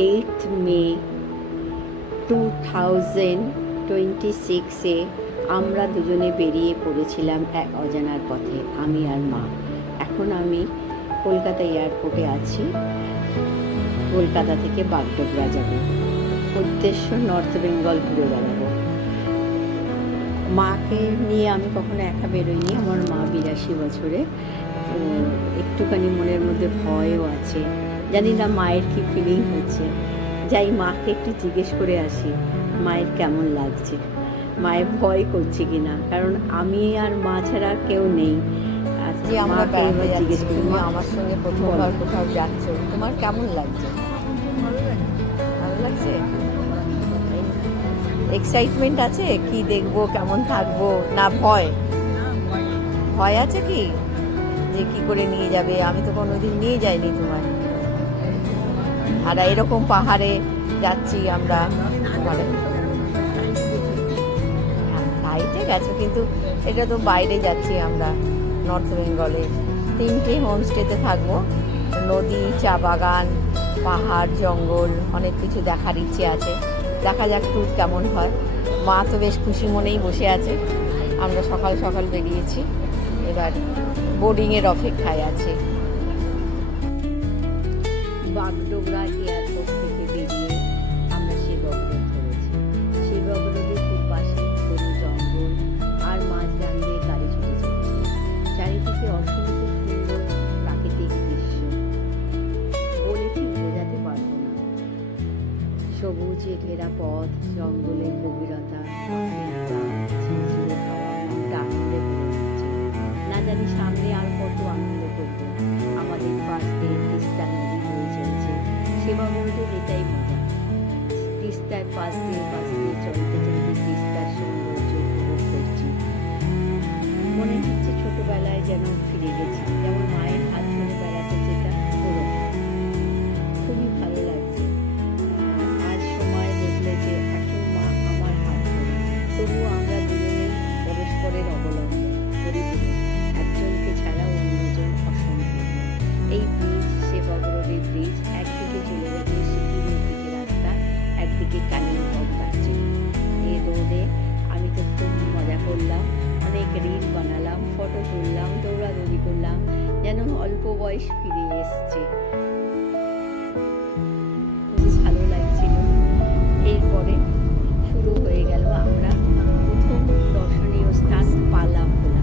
8 মে 2026-এ আমরা দুজনে বেরিয়ে পড়েছিলাম এক অজানার পথে, আমি আর মা। এখন আমি কলকাতা এয়ারপোর্টে আছি। কলকাতা থেকে বাগডোগরা যাব, উদ্দেশ্য নর্থ বেঙ্গল ঘুরে বেড়াবো। মাকে নিয়ে আমি কখনো একা বেরোইনি। আমার মা 82 বছরে, তো একটুখানি মনের মধ্যে ভয়ও আছে। জানি না মায়ের কি ফিলিং হচ্ছে। যাই, মাকে একটু জিজ্ঞেস করে আসি মায়ের কেমন লাগছে, মায়ের ভয় করছে কিনা, কারণ আমি আর মা ছাড়া কেউ নেই। যে আমরা বেড়াতে যাচ্ছি, তুমি আমার সঙ্গে প্রথমবার কোথাও যাচ্ছ, তোমার কেমন লাগছে? ভালো লাগছে? এক্সাইটমেন্ট আছে? কি দেখবো, কেমন থাকবো, না ভয়? ভয় আছে কি, যে কি করে নিয়ে যাবে? আমি তো কোনোদিন নিয়ে যাইনি তোমার। আর এরকম পাহাড়ে যাচ্ছি আমরা, ফ্লাইটে গেছো, কিন্তু এটা তো বাইরে যাচ্ছি আমরা, নর্থ বেঙ্গলে। 3টে হোমস্টেতে থাকবো। নদী, চা বাগান, পাহাড়, জঙ্গল, অনেক কিছু দেখার ইচ্ছে আছে। দেখা যাক ট্যুর কেমন হয়। মা তো বেশ খুশি মনেই বসে আছে। আমরা সকাল সকাল বেরিয়েছি, এবার বোর্ডিংয়ের অপেক্ষায় আছে। বাগডোগরা এয়ারপোর্ট থেকে বেরিয়ে আমরা শিবগ্রহ ধরেছি। শিবগ্রহের খুব পাশে সরু জঙ্গল আর মাঝখান দিয়ে গাড়ি ছুটে চলেছে। চারিদিকে অসংখ্য সুন্দর প্রাকৃতিক দৃশ্য, বলে ঠিক বোঝাতে পারবো না। সবুজে ঘেরা পথ, জঙ্গলের গভীরতা, ঝিরঝিরে হাওয়া, মনটা আনন্দে ভরে উঠছে। না জানি সামনে আর কত আনন্দ করবো। আমাদের পাশ দিয়ে তিস্তা নদী বয়ে চলছে। শিবগ্রহের এটাই মজা, তিস্তার পাশ দিয়ে চলতে চলতে তিস্তার সৌন্দর্য উপভোগ করছি। মনে হচ্ছে ছোটবেলায় যেন ফিরে গেছি, যেমন মায়ের হাত ধরে বেড়াতে যেটা, ওরকম। খুবই ভালো লাগছে। আজ সময় বদলেছে, এখন মা আমার হাত ধরে, তবুও আমরা দুজনেই পরস্পরের অবলম্বন, পরিপূরক, একজনকে ছাড়া অন্যজন অসম্পূর্ণ। এই ব্রিজ, শিবগ্রহের ব্রিজ, একদিকে চলে গেছে সিকিমের দিকে রাস্তা, একদিকে কালিম্পং যাচ্ছে। এই রোডে আমি তো খুব মজা করলাম, অনেক রিল বানালাম, ফটো তুললাম, দৌড়াদৌড়ি করলাম, যেন অল্প বয়স ফিরে এসছে। খুব ভালো লাগছিল। এরপরে শুরু হয়ে গেল আমরা প্রথম দর্শনীয় স্থান পালাখোলা।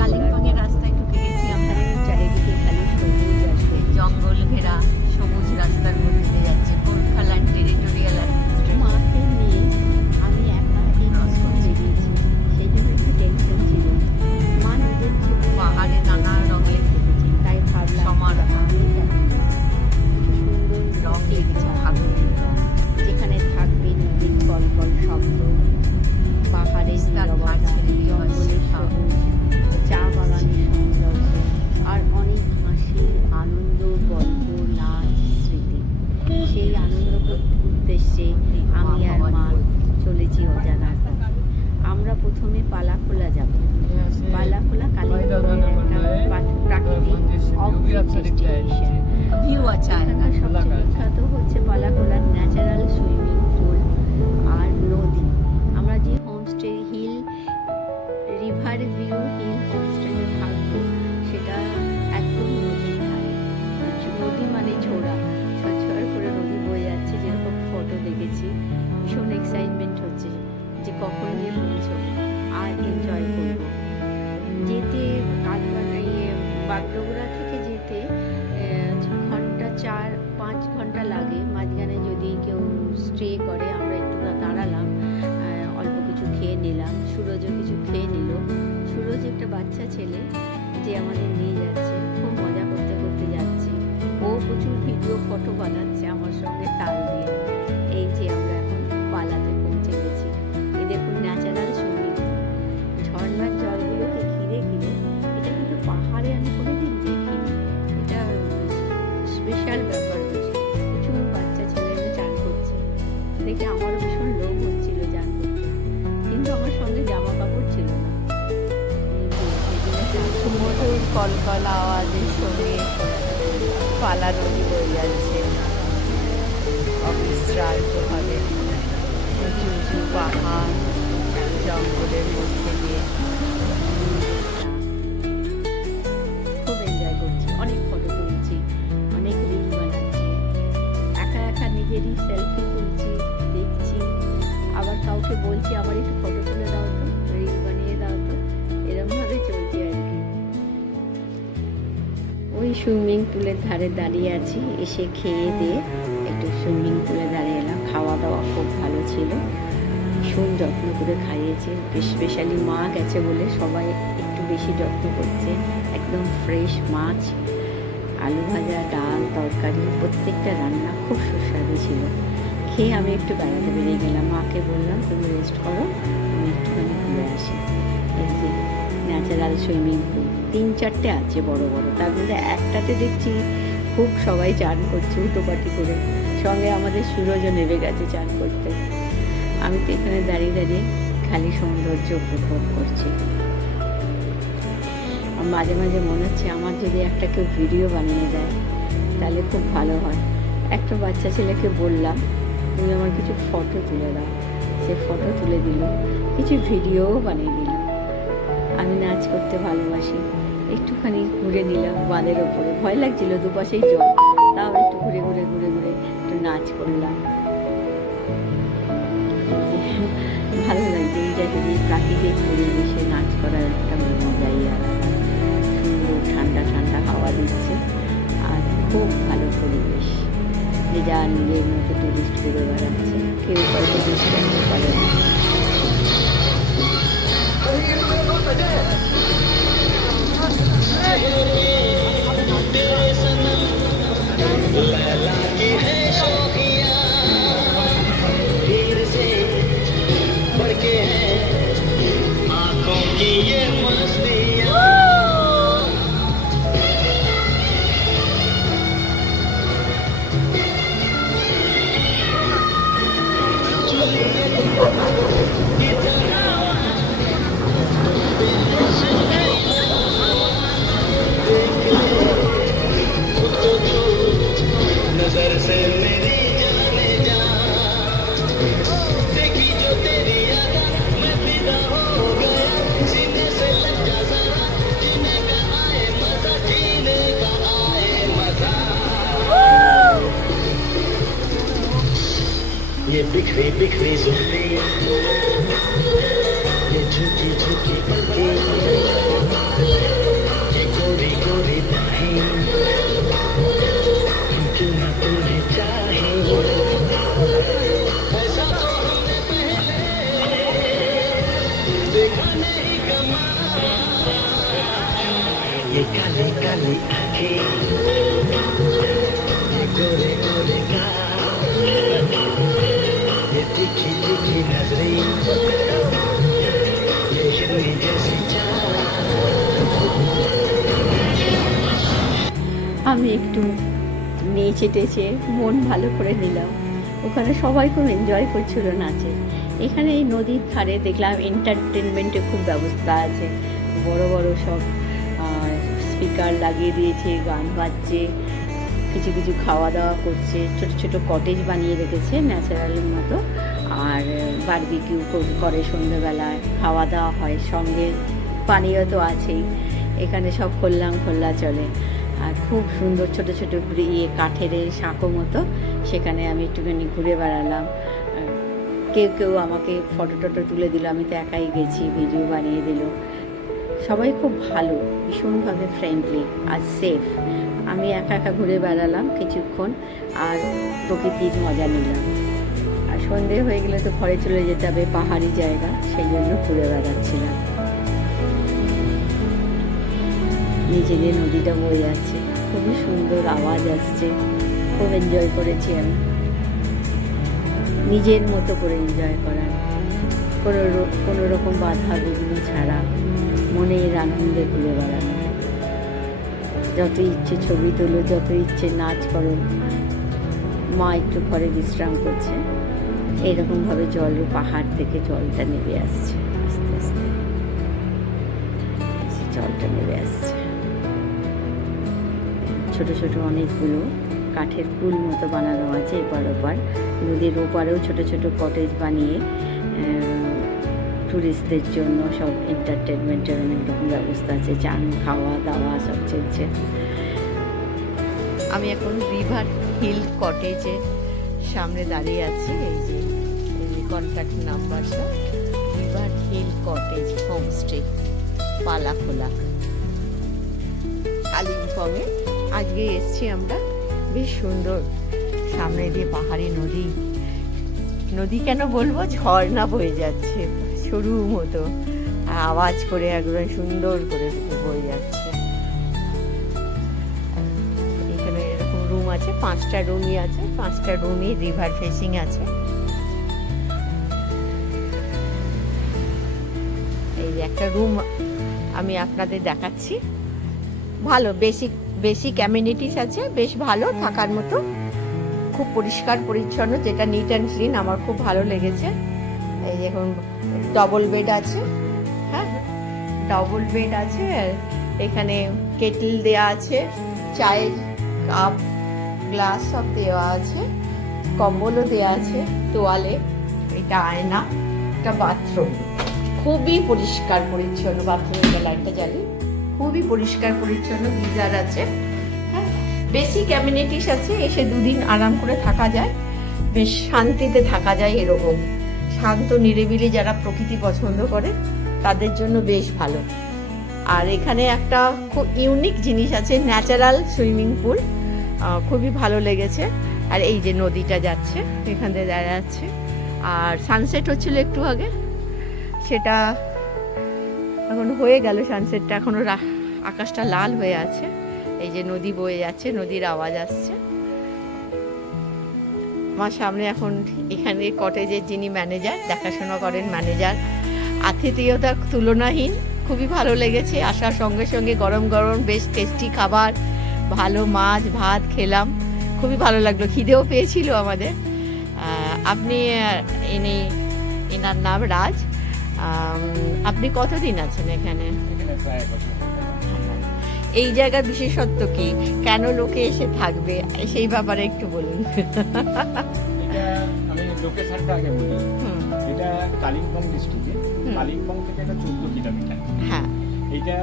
কালিম্পংয়ের রাস্তায় ঢুকে গেছি আমরা। চারিদিকে খালি সবুজ আসে, জঙ্গল ঘেরা সবুজ রাস্তার মধ্যে দিয়ে যাচ্ছে। Gorkhaland territorial administration. মাকে নিয়ে আমি একা এই রাস্তা বেরিয়েছি, সেই জন্য একটু টেনশন ছিল। মা নিজের জীবনে পাহাড়ে নানা রঙের দেখেছি, তাই ভাবলাম সমারোহ, আমি কেমন কিছু সুন্দর রং লেগেছে, ফাগুনের রং। যেখানে থাকবে নদীর কলকল শব্দ, পাহাড়ের নীরবতা, জঙ্গলের সবুজ, চা বাগানের সৌন্দর্য, আর অনেক হাসি, আনন্দ, গল্প, নাচ, স্মৃতি। সেই আনন্দ উদ্দেশ্যে আমি আর মা চলেছি অজানার পথে। আমরা প্রথমে পালাখোলা যাব। পালাখোলা কালিম্পংয়ের একটা প্রাকৃতিক ডেস্টিনেশন। ভিউ আছে। এখানকার সবচেয়ে বিখ্যাত হচ্ছে পালাখোলার ন্যাচারাল সুইমিং পুল আর নদী। আমরা যে হোমস্টে রিভার ভিউ হিল হোমস্টেতে থাকবো, সেটা একদম নদীর ধারে। নদী মানে ছোড়া, ঝরঝর করে নদী বয়ে যাচ্ছে, যেরকম ফটো দেখেছি। ভীষণ এক্সাইটমেন্ট হচ্ছে যে কখন গিয়ে পৌঁছবো আর এনজয় করবো। যেতে বাগডোগরা থেকে যেতে ঘন্টা 4-5 ঘন্টা লাগে। মাঝখানে যদি কেউ স্টে করে, আমরা একটু দাঁড়ালাম, অল্প কিছু খেয়ে নিলাম। সুরজও কিছু খেয়ে নিল। সুরজ একটা বাচ্চা ছেলে যে আমাদের নিয়ে যাচ্ছে, খুব মজা করতে করতে যাচ্ছি। ও প্রচুর ভিডিও ফটো বানাচ্ছে আমার সঙ্গে তাল দিয়ে। এই যে আমরা এখন পালাতে পৌঁছে গেছি। এই দেখুন ন্যাচারাল সুইমিং পুল, ঝর্ণার জলগুলোকে ঘিরে ঘিরে। এটা কিন্তু পাহাড়ে আমি কোনোদিন দেখিনি, এটা স্পেশাল ব্যাপার। বেশি প্রচুর বাচ্চা ছেলেরা চান করছে দেখে আমারও ভীষণ লোভ হচ্ছিল চান করতে, কিন্তু আমার সঙ্গে জামা কাপড় ছিল না। মধুর কলকল আওয়াজের সঙ্গে পালা নদী বয়ে যাচ্ছে। সেলফি তুলছি, দেখছি, আবার কাউকে বলছি আমার একটু ফটো তুলে দাও তো, রিল বানিয়ে দাও তো, এরকমভাবে চলছে আর কি। ওই সুইমিং পুলের ধারে দাঁড়িয়ে আছি, এসে খেয়ে দিয়ে একটু সুইমিং পুলে দাঁড়িয়ে এলাম। খাওয়া দাওয়া খুব ভালো ছিল, ভীষণ যত্ন করে খাইয়েছে, স্পেশালি মা গেছে বলে সবাই একটু বেশি যত্ন করছে। একদম ফ্রেশ মাছ, আলু ভাজা, ডাল, তরকারি, প্রত্যেকটা রান্না খুব সুস্বাদু ছিল। খেয়ে আমি একটু বেড়াতে বেরিয়ে গেলাম, মাকে বললাম তুমি রেস্ট করো, আমি একটুখানি ঘুরে আসি। এই যে ন্যাচারাল সুইমিং পুল 3-4টে আছে বড় বড়, তার মধ্যে একটাতে দেখছি খুব সবাই চান করছে উটোপাটি করে, সঙ্গে আমাদের সুরজও নেমে গেছে চান করতে। আমি তো এখানে দাঁড়িয়ে দাঁড়িয়ে খালি সৌন্দর্য উপভোগ করছি। মাঝে মাঝে মনে হচ্ছে আমার যদি একটা কেউ ভিডিও বানিয়ে দেয় তাহলে খুব ভালো হয়। একটা বাচ্চা ছেলেকে বললাম তুমি আমার কিছু ফটো তুলে দাও, সে ফটো তুলে দিল, কিছু ভিডিওও বানিয়ে দিল। আমি নাচ করতে ভালোবাসি, একটুখানি ঘুরে নিলাম বাঁধের ওপরে, ভয় লাগছিল দুপাশেই জল, তাও একটু ঘুরে ঘুরে ঘুরে ঘুরে একটু নাচ করলাম। ভালো লাগছে এই জায়গায় প্রাকৃতিক পরিবেশে নাচ করার একটা মজাই আলাদা। সুন্দর ঠান্ডা ঠান্ডা হাওয়া দিচ্ছে আর খুব ভালো পরিবেশ। যে যা নিজের মতো টুরিস্ট ঘুরে বেড়াচ্ছে, কেউ কাউকে ডিস্টার্ব করে না। ये बिखरी बिखरी जुल्फी, ये झुकी झुकी पलकें, ये गोरी गोरी बाहें, हम क्यों ना तुम्हें चाहें। ऐसा तो हमने पहले देखा नहीं कमाल। ये काली काली आंखें, ये गोरे गोरे गाल, ये तीखी तीखी नजरें, ये हिरनी जैसी चाल। আমি একটু নেচে টেচে মন ভালো করে নিলাম। ওখানে সবাই খুব এনজয় করছিল নাচে। এখানে এই নদীর ধারে দেখলাম এন্টারটেনমেন্টের খুব ব্যবস্থা আছে, বড় বড় সব স্পিকার লাগিয়ে দিয়েছে, গান বাজছে, কিছু কিছু খাওয়া দাওয়া করছে, ছোট ছোট কটেজ বানিয়ে রেখেছে ন্যাচারালের মতো, আর বারবিকিউ করে সন্ধ্যেবেলায় খাওয়া দাওয়া হয়, সঙ্গে পানীয় তো আছেই। এখানে সব খোল্লা চলে, আর খুব সুন্দর ছোট ছোট কাঠের সাঁকো মতো, সেখানে আমি একটুখানি ঘুরে বেড়ালাম। কেউ কেউ আমাকে ফটো টটো তুলে দিল, আমি তো একাই গেছি, ভিডিও বানিয়ে দিল। সবাই খুব ভালো, ভীষণভাবে ফ্রেন্ডলি আর সেফ। আমি একা একা ঘুরে বেড়ালাম কিছুক্ষণ আর প্রকৃতির মজা নিলাম। আর সন্ধে হয়ে গেলে তো ঘরে চলে যেতে হবে, পাহাড়ি জায়গা, সেই জন্য ঘুরে বেড়াচ্ছিলাম। নিচে দিয়ে নদীটা বয়ে যাচ্ছে, খুবই সুন্দর আওয়াজ আসছে, খুব এনজয় করেছি আমি। নিজের মতো করে এনজয় করার, কোনো রকম বাধা বিঘ্ন ছাড়া মনের আনন্দে ঘুরে বেড়ানো। যত ইচ্ছে ছবি তোলো, যত ইচ্ছে নাচ করো। মা একটু ঘরে বিশ্রাম করছে, এইরকমভাবে পাহাড় থেকে জলটা নেমে আসছে, আস্তে আস্তে জলটা নেমে আসছে। ছোট ছোট অনেকগুলো কাঠের পুল মতো বানানো আছে এপার ওপার, নদীর ওপারেও ছোট ছোট কটেজ বানিয়ে টুরিস্টদের জন্য সব এন্টারটেনমেন্টের অনেক রকম ব্যবস্থা আছে, চান খাওয়া দাওয়া সব চলছে। আমি এখন রিভার হিল কটেজে সামনে দাঁড়িয়ে আছি, এই যে কন্ট্যাক্ট নাম্বারটা, রিভার হিল কটেজ হোমস্টে, পালাখোলা, কালিম্পংয়ে। আজকে এসছি আমরা, বেশ সুন্দর, সামনে দিয়ে পাহাড়ি নদী, নদী কেন বলবো, ঝর্ণা বয়ে যাচ্ছে সরু মতো, আওয়াজ করে একদম সুন্দর করে বয়ে যাচ্ছে। এখানে এরকম রুম আছে, 5টা রুমই আছে, 5টা রুমই রিভার ফেসিং আছে। এই যে একটা রুম আমি আপনাদের দেখাচ্ছি, ভালো বেসিক অ্যামিনিটিস আছে, বেশ ভালো থাকার মতো, খুব পরিষ্কার পরিচ্ছন্ন, যেটা নিট অ্যান্ড ক্লিন, আমার খুব ভালো লেগেছে। এই দেখুন ডবল বেড আছে, হ্যাঁ ডবল বেড আছে, আর এখানে কেটল দেওয়া আছে, চায়ের কাপ গ্লাস সব দেওয়া আছে, কম্বলও দেওয়া আছে, তোয়ালে, এটা আয়না, একটা বাথরুম, খুবই পরিষ্কার পরিচ্ছন্ন, বাথরুমের লাইটটা জ্বালি, খুবই পরিষ্কার পরিচ্ছন্ন, গিজার আছে, হ্যাঁ বেসিক অ্যামিনিটিস আছে, এসে 2 দিন আরাম করে থাকা যায়, বেশ শান্তিতে থাকা যায়, এরকম শান্ত নিরিবিলি যারা প্রকৃতি পছন্দ করে তাদের জন্য বেশ ভালো। আর এখানে একটা খুব ইউনিক জিনিস আছে, ন্যাচারাল সুইমিং পুল, খুবই ভালো লেগেছে। আর এই যে নদীটা যাচ্ছে, এখান থেকে দেখা যাচ্ছে, আর সানসেট হচ্ছিল একটু আগে, সেটা এখন হয়ে গেল সানসেটটা, এখনো আকাশটা লাল হয়ে আছে। এই যে নদী বয়ে যাচ্ছে, নদীর আওয়াজ আসছে। আমার সামনে এখন এখানে কটেজের যিনি ম্যানেজার, দেখাশোনা করেন ম্যানেজার, আতিথেয়তা তুলনাহীন, খুবই ভালো লেগেছে। আসার সঙ্গে সঙ্গে গরম গরম বেশ টেস্টি খাবার, ভালো মাছ ভাত খেলাম, খুবই ভালো লাগলো, খিদেও পেয়েছিল আমাদের। আপনি এনার নাম রাজ, আপনি কতদিন আছেন এখানে? এই জায়গার বিশেষত্ব কি, কেন লোকে এসে থাকবে, সেই ব্যাপারে একটু বলুন। এটা আমি লোকেশনটা আগে বলি। এটা কালিম্পং ডিস্ট্রিক্টে, কালিম্পং থেকে এটা 14 কিলোমিটার। হ্যাঁ, এটা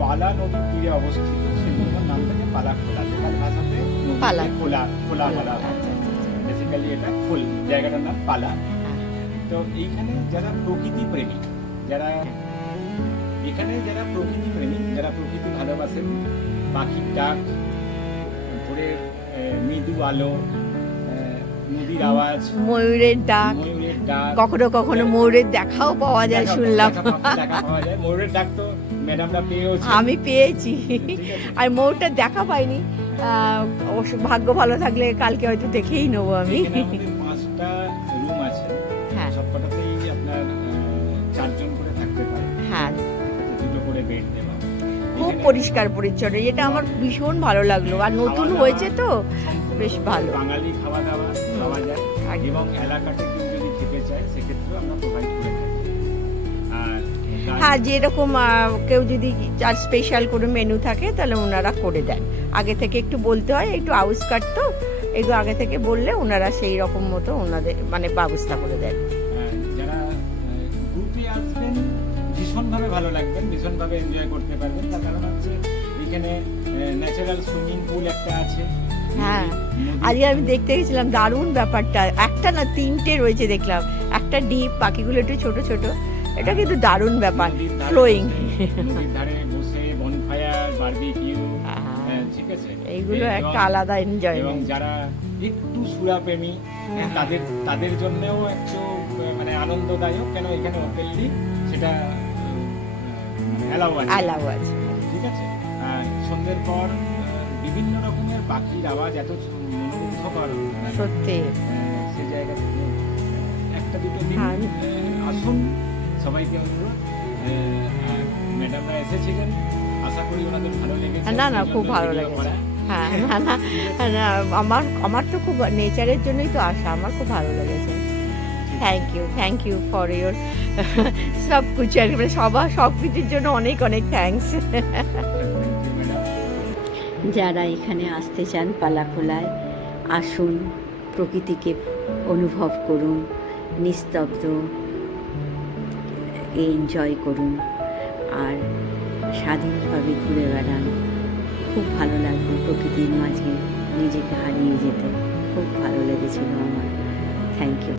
পালা নদীর তীরে অবস্থিত, সেজন্য নামটাকে পালাখোলা, লোকাল ভাষাতে খোলা খোলা বলা হয়। বেসিক্যালি এটা খোল, জায়গাটার নাম পালা। তো এইখানে যারা প্রকৃতি প্রেমী, যারা প্রকৃতি ভালোবাসেন, পাখির ডাক, ভোরের মৃদু আলো, নদীর আওয়াজ, ময়ূরের ডাক, কখনো কখনো ময়ূরের দেখাও পাওয়া যায়, শুনলাম। দেখা পাওয়া যায়, ময়ূরের ডাক তো ম্যাডামরা পেয়েছি, আমি পেয়েছি, আর ময়ূরটা দেখা পাইনি, অবশ্য ভাগ্য ভালো থাকলে কালকে হয়তো দেখেই নেবো আমি। 5টা রুম আছে, হ্যাঁ সবকটাতেই আপনার 4 জন করে থাকতে পারে, হ্যাঁ 2টো করে বেড দেওয়া, খুব পরিষ্কার পরিচ্ছন্ন, এটা আমার ভীষণ ভালো লাগলো, আর নতুন হয়েছে তো বেশ ভালো। বাঙালি খাওয়া দাওয়া পাওয়া যায়, এবং এলাকাতে কেউ যদি খেতে চায় সেক্ষেত্রেও আমরা প্রোভাইড করে থাকি। আর হ্যাঁ, যেরকম কেউ যদি আর স্পেশাল কোনো মেনু থাকে তাহলে ওনারা করে দেন, আগে থেকে একটু বলতে হয়, একটু আউটস্কার্ট তো, একটু আগে থেকে বললে ওনারা সেই রকম মতো ওনাদের মানে ব্যবস্থা করে দেন। যারা গ্রুপে আসবেন ভীষণভাবে ভালো লাগবেন, ভীষণভাবে এনজয় করতে পারবেন, তার কারণ হচ্ছে এখানে ন্যাচারাল সুইমিং পুল একটা আছে। হ্যাঁ, আজকে আমি দেখতে গেছিলাম, দারুণ ব্যাপারটা, একটা না 3টে রয়েছে দেখলাম, একটা ডিপ, বাকিগুলো একটু ছোট ছোট, এটা কিন্তু দারুণ ব্যাপার, ফ্লোয়িং, নদীর ধারে বসে বনফায়ার, বারবিকিউ, ঠিক আছে, এইগুলো একটা আলাদা এনজয়। এবং যারা একটু সুরাপ্রেমী তাদের জন্যও একটু মানে আনন্দদায়ক, কেন এখানে ওপেনলি সেটা অ্যালাউ আছে, ঠিক আছে। আর সন্ধ্যের পর বিভিন্ন রকমের পাখির আওয়াজ এত মনোমুগ্ধকর, সত্যি সে জায়গা থেকে একটা দুটো দিন আসুন, সবাইকে অনুরোধ। ম্যাডামরা এসেছিলেন, আশা করি ওনাদের ভালো লেগেছে। না খুব ভালো লেগেছে, হ্যাঁ না আমার তো খুব, নেচারের জন্যই তো আসা, আমার খুব ভালো লেগেছে। থ্যাংক ইউ ফর ইউর সব কিছু, মানে সব কিছুর জন্য অনেক অনেক থ্যাঙ্কস। যারা এখানে আসতে চান পালাখোলায়, আসুন, প্রকৃতিকে অনুভব করুন, নিস্তব্ধ এনজয় করুন, আর স্বাধীনভাবে ঘুরে বেড়ান, খুব ভালো লাগবে প্রকৃতির মাঝে নিজেকে হারিয়ে যেতে, খুব খুব ভালো লেগেছিল আমার। Thank you.